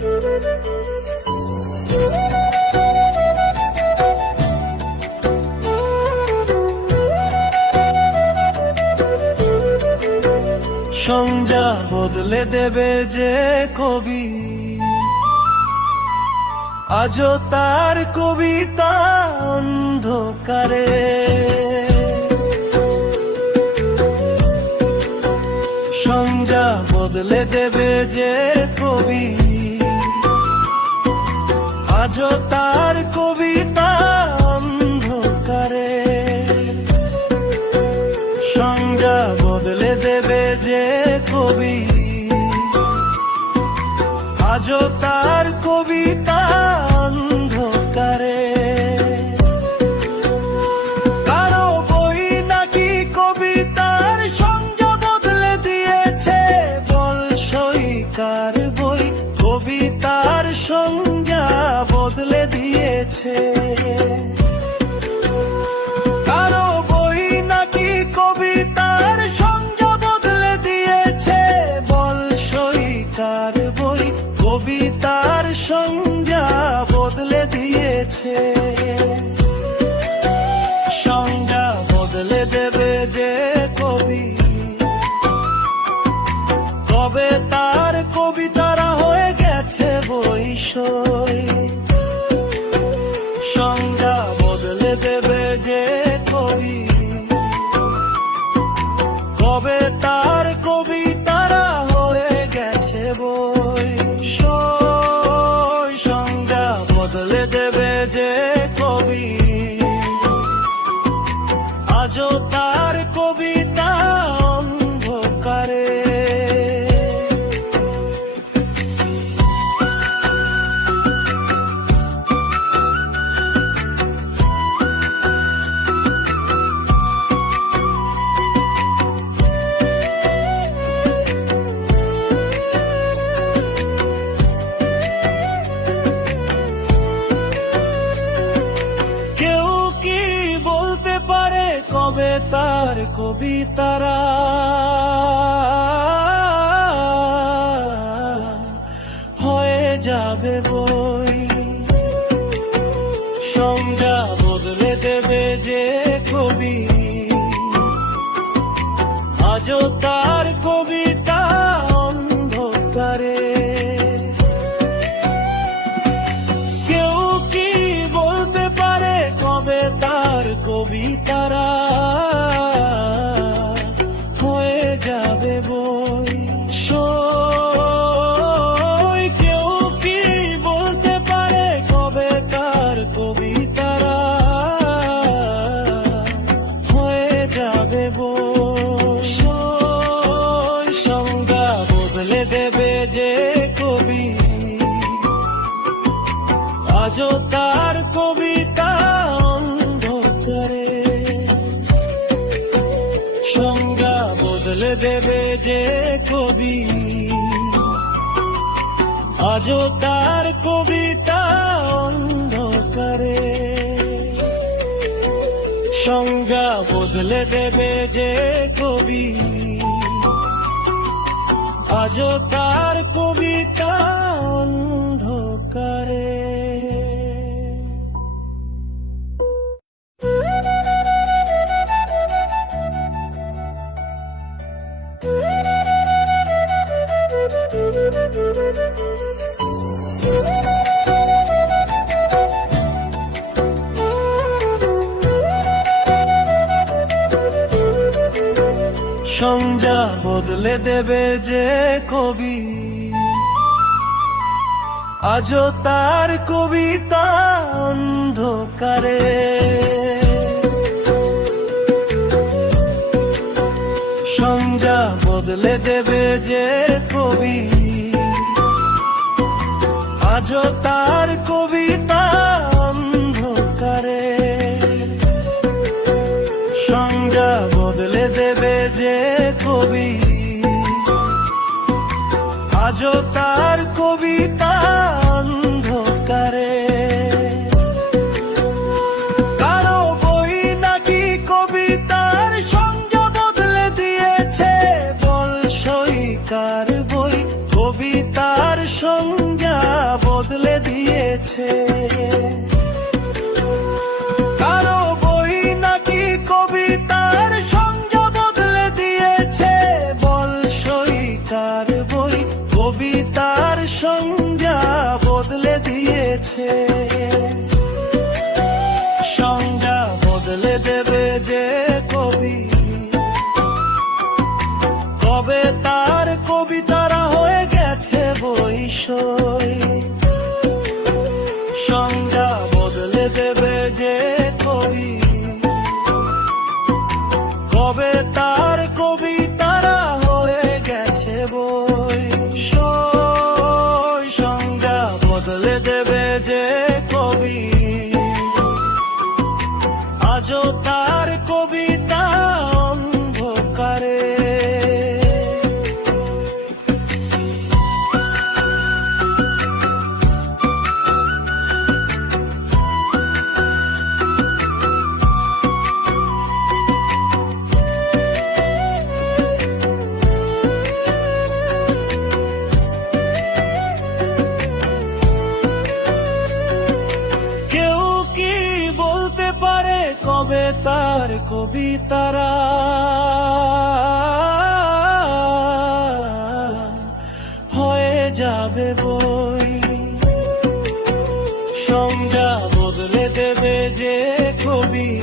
সংজ্ঞা বদলে দেবে যে কবি। আজও তার কবিতা অন্ধকারে। সংজ্ঞা বদলে দেবে যে কবি আজও তার কবিতা অন্ধকারে। সংজ্ঞা বদলে দেবে যে কবি। আজও তার কবিতা অন্ধকারে। কারও বই নাকি কবিতার সংজ্ঞা বদলে দিয়েছে বলসইকার বই। কবিতার সংজ্ঞা দিয়েছে কারও নাকি কবিতার সংজ্ঞা বদলে দিয়েছে। বলসইকার বই কবিতার সংজ্ঞা বদলে দিয়েছে। সংজ্ঞা বদলে দেবে যাবে বই। সংজ্ঞা বদলে দেবে যে কবি। আজও তার কবিতা অন্ধকারে। কেউ কি বলতে পারে কবে তার কবিতারা? তার কবিতা অন্ধকারে। সংজ্ঞা বদলে দেবে যে কবি। আজও তার কবিতা অন্ধকারে। সংজ্ঞা বদলে দেবে যে কবি। আজও তার কবিতা অন্ধকারে। সংজ্ঞা বদলে দেবে যে কবি। আজও তার কবিতা অন্ধকারে। সংজ্ঞা বদলে দেবে যে কবি। আজও তার কবিতা অন্ধকারে। সংজ্ঞা বদলে দেবে যে কবি। আজ তার কবিতা আজও তার তার। কবিতারা হয়ে যাবে বই। সংজ্ঞা বদলে দেবে যে কবি।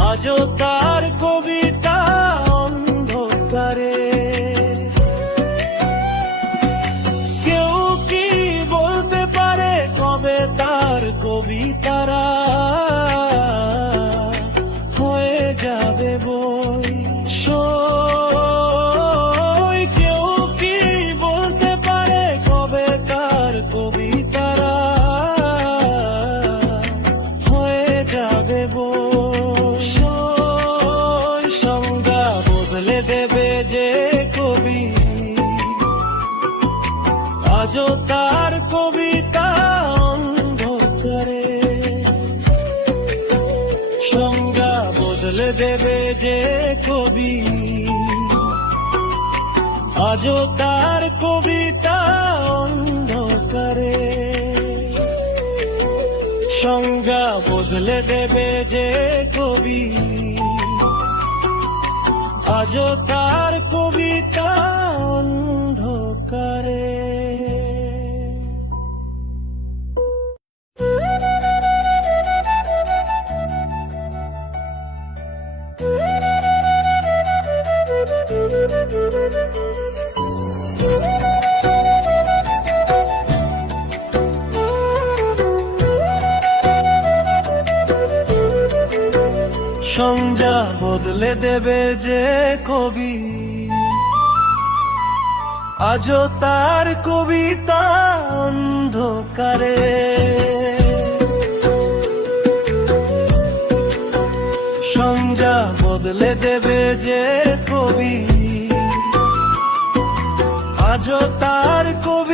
আজও তার কবিতা দেবে যে কবি। আজও তার কবিতা অন্ধকারে। সংজ্ঞা বদলে দেবে যে কবি। আজও তার কবিতা সংজ্ঞা বদলে দেবে যে কবি। আজও তার কবিতা অন্ধকারে। সংজ্ঞা বদলে দেবে যে কবি। আজও তার কবিতা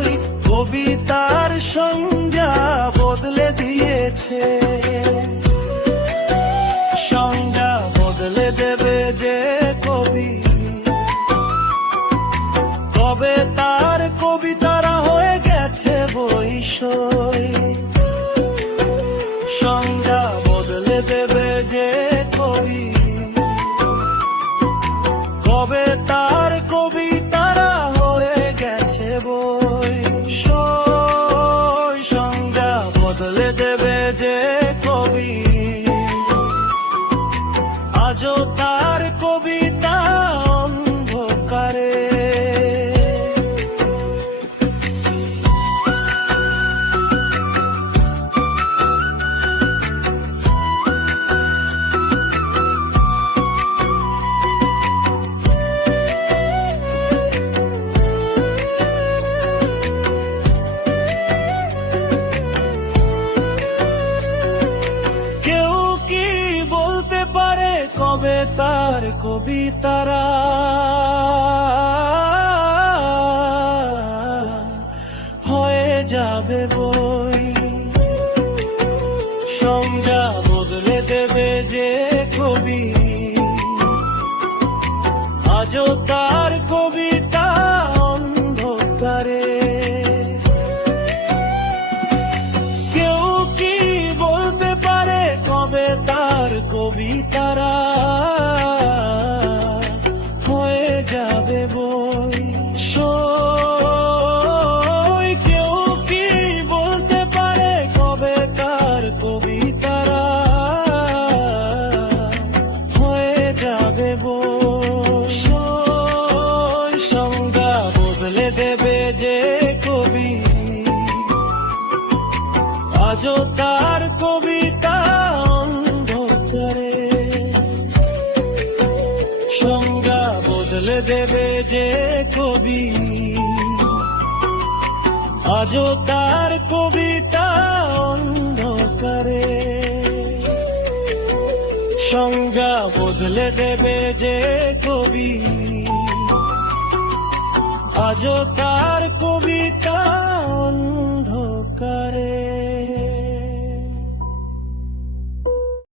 ওই কবিতার সংজ্ঞা বদলে দিয়েছে। কবে তার কবিতারা? কবি। আজও তার কবিতা অন্ধকারে। সংজ্ঞা বদলে দেবে যে কবি। আজও তার কবিতা অন্ধকারে।